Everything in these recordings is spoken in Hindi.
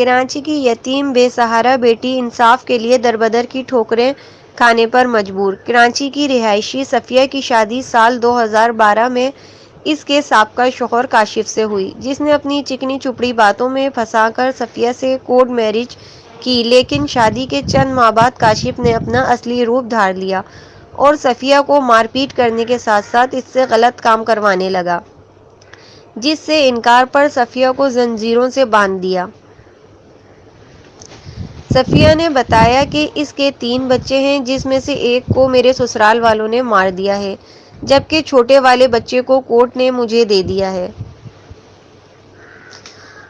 कराची की यतीम बेसहारा बेटी इंसाफ के लिए दरबदर की ठोकरें खाने पर मजबूर। कराची की रिहायशी सफ़िया की शादी साल 2012 में इसके साबका शौहर काशिफ से हुई, जिसने अपनी चिकनी चुपड़ी बातों में फंसाकर सफ़िया से कोर्ट मैरिज की। लेकिन शादी के चंद माह बाद काशिफ ने अपना असली रूप धार लिया और सफ़िया को मारपीट करने के साथ साथ इससे गलत काम करवाने लगा, जिससे इनकार पर सफ़िया को जंजीरों से बांध दिया। सफ़िया ने बताया कि इसके 3 बच्चे हैं, जिसमें से एक को मेरे ससुराल वालों ने मार दिया है, जबकि छोटे वाले बच्चे को कोर्ट ने मुझे दे दिया है।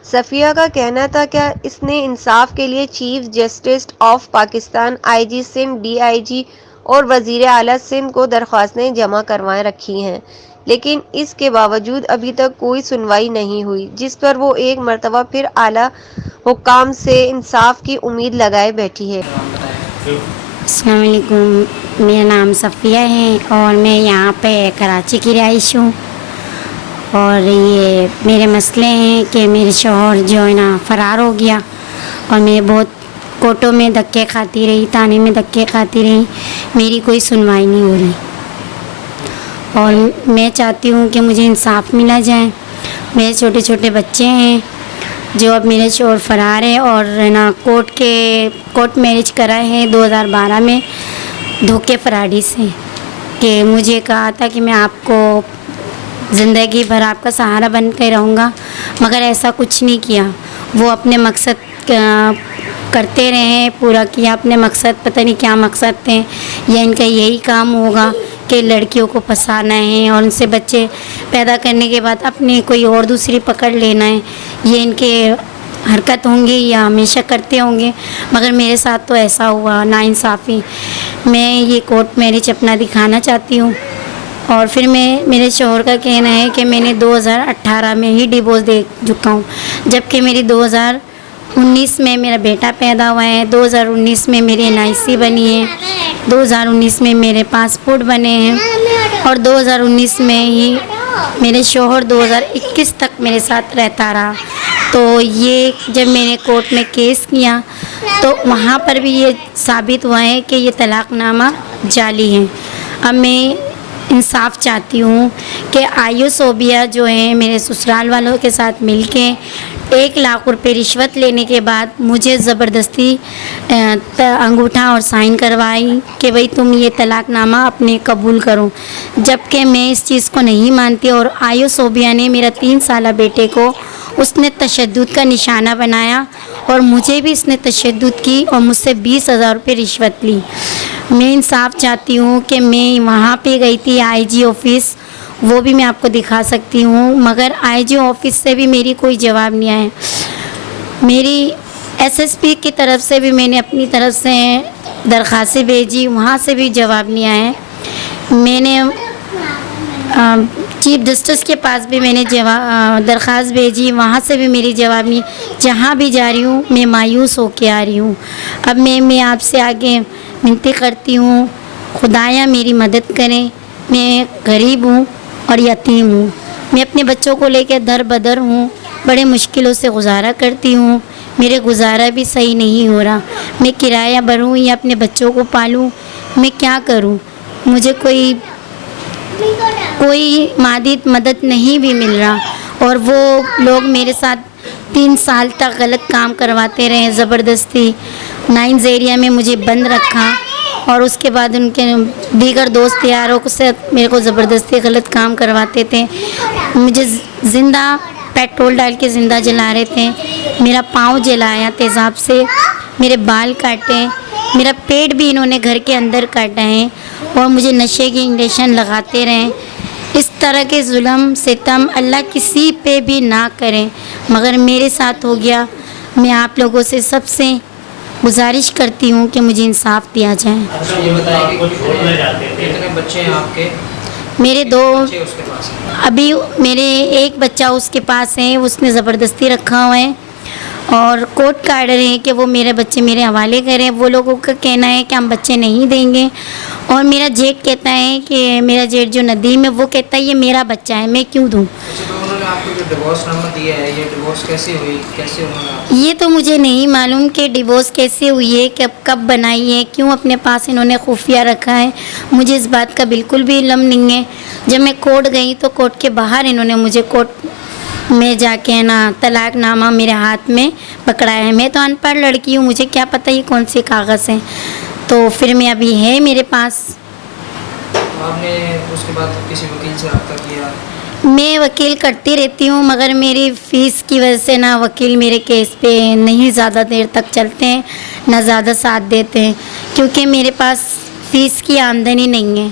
सफ़िया का कहना था कि इसने इंसाफ के लिए chief justice of Pakistan, IG Sindh, DIG और वज़ीर आला सिंध को दरख्वास्तें जमा करवाए रखी हैं, लेकिन इसके बावजूद अभी तक कोई सुनवाई नहीं हुई, जिस पर वो एक मरतबा फिर आला हुक्काम से इंसाफ की उम्मीद लगाए बैठी है। अस्सलाम वालेकुम, मेरा नाम सफ़िया है और मैं यहाँ पे कराची की रहायश हूँ। और ये मेरे मसले हैं कि मेरे शौहर जो है ना फ़रार हो गया और मैं बहुत कोर्टों में धक्के खाती रही, थाने में धक्के खाती रही, मेरी कोई सुनवाई नहीं हो रही। और मैं चाहती हूँ कि मुझे इंसाफ मिला जाए। मेरे छोटे छोटे बच्चे हैं जो अब मेरे शौहर फ़रार है और ना कोर्ट मैरिज कराए हैं 2012 में धोखे फराडी से, कि मुझे कहा था कि मैं आपको ज़िंदगी भर आपका सहारा बन के रहूँगा, मगर ऐसा कुछ नहीं किया। वो अपने मकसद करते रहे, पूरा किया अपने मकसद, पता नहीं क्या मकसद थे, या इनका यही काम होगा कि लड़कियों को फंसाना है और उनसे बच्चे पैदा करने के बाद अपनी कोई और दूसरी पकड़ लेना है। ये इनके हरकत होंगी या हमेशा करते होंगे, मगर मेरे साथ तो ऐसा हुआ नाइंसाफ़ी। मैं ये कोर्ट मैरिज अपना दिखाना चाहती हूँ। और फिर मेरे शौहर का कहना है कि मैंने 2018 में ही डिवोर्स दे चुका हूँ, जबकि मेरी 2019 में मेरा बेटा पैदा हुआ है, 2019 में मेरी NIC बनी है, 2019 में मेरे पासपोर्ट बने हैं और 2019 में ही मेरे शौहर 2021 तक मेरे साथ रहता रहा। तो ये जब मैंने कोर्ट में केस किया तो वहाँ पर भी ये साबित हुआ है कि ये तलाक़नामा जाली है। अब मैं इंसाफ चाहती हूँ कि आयुसोबिया जो है मेरे ससुराल वालों के साथ मिलके 1 लाख रुपए रिश्वत लेने के बाद मुझे ज़बरदस्ती अंगूठा और साइन करवाई कि भाई तुम ये तलाक़नामा अपने कबूल करो, जबकि मैं इस चीज़ को नहीं मानती। और आयुसोबिया ने मेरा 3 साला बेटे को उसने तशद्दुद का निशाना बनाया और मुझे भी इसने तशद्दुद की और मुझसे 20,000 रुपये रिश्वत ली। मैं इंसाफ चाहती हूँ कि मैं वहाँ पे गई थी IG ऑफ़िस, वो भी मैं आपको दिखा सकती हूँ, मगर IG ऑफ़िस से भी मेरी कोई जवाब नहीं आया। मेरी SSP की तरफ से भी मैंने अपनी तरफ से दरख्वास्तें भेजी, वहाँ से भी जवाब नहीं आया। मैंने चीफ जस्टिस के पास भी मैंने दरख्वास्त भेजी, वहाँ से भी मेरी जवाब नहीं। जहाँ भी जा रही हूँ मैं मायूस होके आ रही हूँ। अब मैं आपसे आगे विनती करती हूँ, खुदाया मेरी मदद करें। मैं गरीब हूँ और यतीम हूँ, मैं अपने बच्चों को लेकर दर बदर हूँ, बड़े मुश्किलों से गुजारा करती हूँ, मेरे गुजारा भी सही नहीं हो रहा। मैं किराया भरूँ या अपने बच्चों को पालूँ, मैं क्या करूँ? मुझे कोई मादी मदद नहीं भी मिल रहा और वो लोग मेरे साथ 3 साल तक गलत काम करवाते रहे, ज़बरदस्ती 9 एरिया में मुझे बंद रखा और उसके बाद उनके दीगर दोस्त यारों से मेरे को ज़बरदस्ती गलत काम करवाते थे। मुझे ज़िंदा पेट्रोल डाल के ज़िंदा जला रहे थे, मेरा पाँव जलाया तेज़ाब से, मेरे बाल काटे, मेरा पेट भी इन्होंने घर के अंदर काटा है और मुझे नशे की इंजेक्शन लगाते रहे। इस तरह के जुल्म सितम अल्लाह किसी पे भी ना करें, मगर मेरे साथ हो गया। मैं आप लोगों से सबसे गुजारिश करती हूँ कि मुझे इंसाफ दिया जाए। अच्छा ये बताइए कि कितने बच्चे हैं आपके? मेरे 2 बच्चे उसके पास हैं? अभी मेरे एक बच्चा उसके पास है, उसने ज़बरदस्ती रखा हुआ है और कोर्ट का आर्डर है कि वो मेरे बच्चे मेरे हवाले करें। वो लोगों का कहना है कि हम बच्चे नहीं देंगे और मेरा जेठ कहता है कि मेरा जेठ जो नदीम है वो कहता है ये मेरा बच्चा है, मैं क्यों दूँ? अच्छा तो उन्होंने आपको जो डिवोर्स नंबर दिया है, ये डिवोर्स कैसे हुई, कैसे उन्होंने ये तो मुझे नहीं मालूम कि डिवोर्स कैसे हुई है, कब कब बनाई है, क्यों अपने पास इन्होंने खुफिया रखा है। मुझे इस बात का बिल्कुल भी इल्म नहीं है। जब मैं कोर्ट गई तो कोर्ट के बाहर इन्होंने मुझे कोर्ट में जाके ना तलाकनामा मेरे हाथ में पकड़ाया है। मैं तो अनपढ़ लड़की हूँ, मुझे क्या पता ये कौन सी कागज़ हैं। तो फिर मैं अभी है मेरे पास। आपने उसके बाद किसी वकील से रब्ता किया? मैं वकील करती रहती हूँ, मगर मेरी फ़ीस की वजह से ना वकील मेरे केस पे नहीं ज़्यादा देर तक चलते हैं, ना ज़्यादा साथ देते हैं, क्योंकि मेरे पास फ़ीस की आमदनी नहीं है,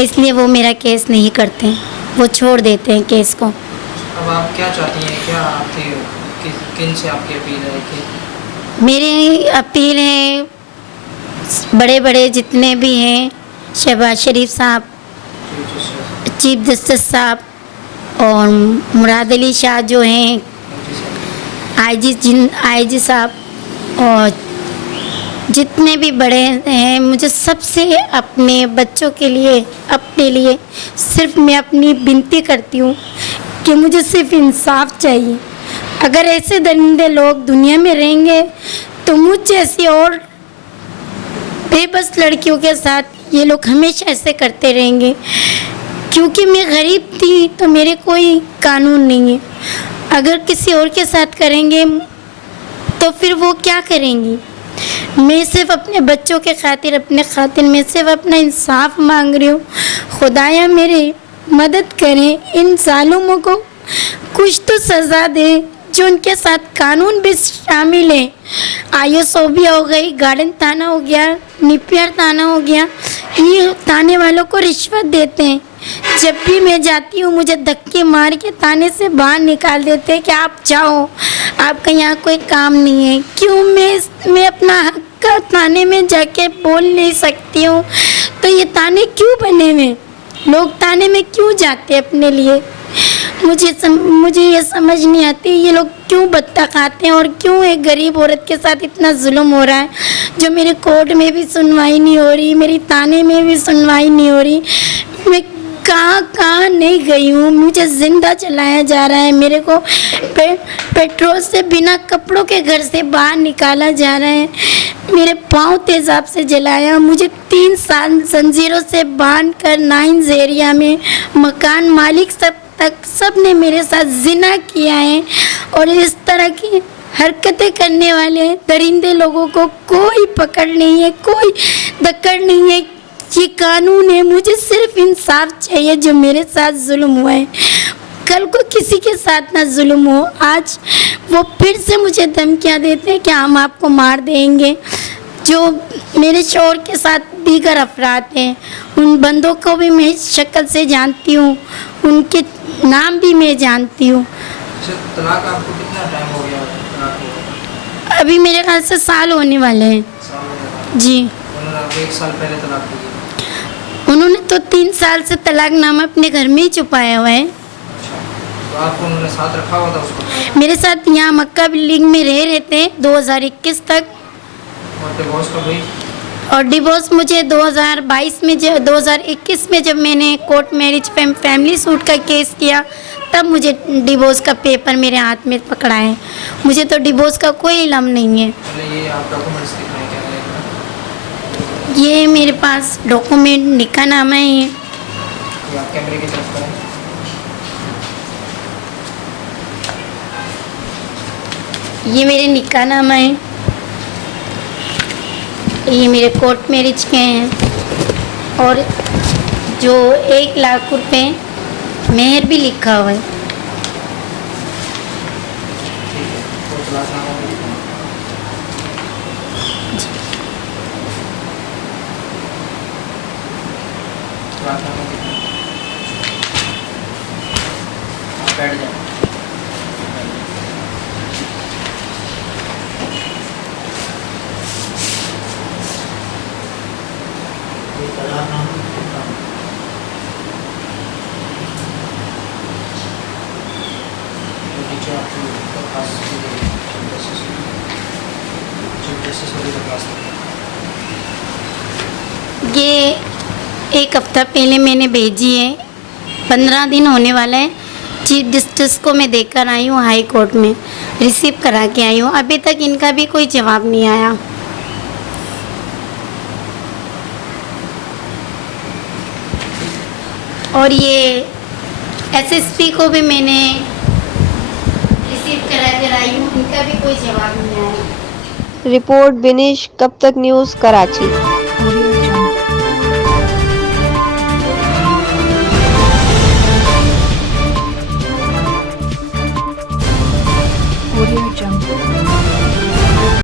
इसलिए वो मेरा केस नहीं करते हैं, वो छोड़ देते हैं केस को। अब आप क्या चाहती हैं, क्या आपकी किन से आपकी अपील है कि? मेरी अपील है बड़े बड़े जितने भी हैं, शहबाज शरीफ साहब, चीफ जस्टिस साहब और मुराद अली शाह जो हैं आईजी साहब, और जितने भी बड़े हैं, मुझे सबसे अपने बच्चों के लिए, अपने लिए सिर्फ मैं अपनी विनती करती हूँ कि मुझे सिर्फ इंसाफ चाहिए। अगर ऐसे दरिंदे लोग दुनिया में रहेंगे तो मुझ जैसी और बेबस लड़कियों के साथ ये लोग हमेशा ऐसे करते रहेंगे। क्योंकि मैं गरीब थी तो मेरे कोई कानून नहीं है, अगर किसी और के साथ करेंगे तो फिर वो क्या करेंगी। मैं सिर्फ अपने बच्चों के खातिर, अपने खातिर मैं सिर्फ अपना इंसाफ मांग रही हूँ। खुदाया मेरी मदद करें, इन जालिमों को कुछ तो सज़ा दें, जो उनके साथ कानून भी शामिल है। आयो सोबिया हो गई, गार्डन थाना हो गया, निपियर थाना हो गया, ये थाने वालों को रिश्वत देते हैं। जब भी मैं जाती हूँ मुझे धक्के मार के थाने से बाहर निकाल देते हैं कि आप जाओ, आपका यहाँ कोई काम नहीं है। क्यों मैं अपना हक का थाने में जाके बोल नहीं सकती हूँ? तो ये थाने क्यों बने हुए? लोग थाने में क्यों जाते हैं अपने लिए? मुझे ये समझ नहीं आती, ये लोग क्यों बत्ता खाते हैं और क्यों एक गरीब औरत के साथ इतना जुल्म हो रहा है, जो मेरे कोर्ट में भी सुनवाई नहीं हो रही, मेरी थाने में भी सुनवाई नहीं हो रही। मैं कहाँ नहीं गई हूँ, मुझे ज़िंदा चलाया जा रहा है। मेरे को पेट्रोल से बिना कपड़ों के घर से बाहर निकाला जा रहा है। मेरे पाँव तेज़ाब से जलाया, मुझे 3 साल जंजीरों से बांध कर नाइंस एरिया में मकान मालिक सब ने मेरे साथ जिना किया है। और इस तरह की हरकतें करने वाले दरिंदे लोगों को कोई पकड़ नहीं है, कोई दकड़ नहीं है। ये कानून है, मुझे सिर्फ इंसाफ चाहिए। जो मेरे साथ जुल्म हुआ है, कल को किसी के साथ ना जुल्म हो। आज वो फिर से मुझे धमकियाँ देते हैं कि हम आपको मार देंगे। जो मेरे शौहर के साथ दीगर अफराद हैं, उन बंदों को भी मैं शक्ल से जानती हूँ, उनके नाम भी मैं जानती हूँ। तलाक आपको कितना टाइम हो गया तलाक हुआ? अभी मेरे ख्याल से साल होने वाले हैं। साल हो गया? जी। उन्होंने आपको 1 साल पहले तलाक दी? उन्होंने तो 3 साल से तलाकनामा अपने घर में ही छुपाया हुआ है। तो आपको उन्होंने साथ रखा हुआ था उसको? मेरे साथ यहाँ मक्का बिल्डिंग में रह रहे थे 2021 तक। और डिवोर्स कब हुई? और डिवोर्स मुझे 2021 में जब मैंने कोर्ट मैरिज फैमिली सूट का केस किया, तब मुझे डिवोर्स का पेपर मेरे हाथ में पकड़ा है। मुझे तो डिवोर्स का कोई इल्म नहीं है। ये आप डॉक्यूमेंट्स दिखाएं क्या रहेगा? ये मेरे पास डॉक्यूमेंट निकाहनामा है। ये आप कैमरे की तरफ करें। ये मेरे निकाहनामा है, ये मेरे कोर्ट मैरिज के हैं, और जो 1 लाख रुपए मेहर भी लिखा हुआ है। ठीक है, तो तलाकनामा भी दिखाएं। तलाकनामा दिखाएं। आप बैठ जाएं। ये तलाकनामा दिखाएं। नीचे आपको दरख्वास्त की गई चीफ जस्टिस वाली दरख्वास्त। ये 1 हफ्ता पहले मैंने भेजी है, 15 दिन होने वाला है। चीफ जस्टिस को मैं देकर आई हूँ, हाई कोर्ट में रिसीव करा के आई हूँ। अभी तक इनका भी कोई जवाब नहीं आया। और ये एसएसपी को भी मैंने रिसीव करा कर आई हूँ, इनका भी कोई जवाब नहीं आया। रिपोर्ट बिनिश, कब तक न्यूज़, कराची।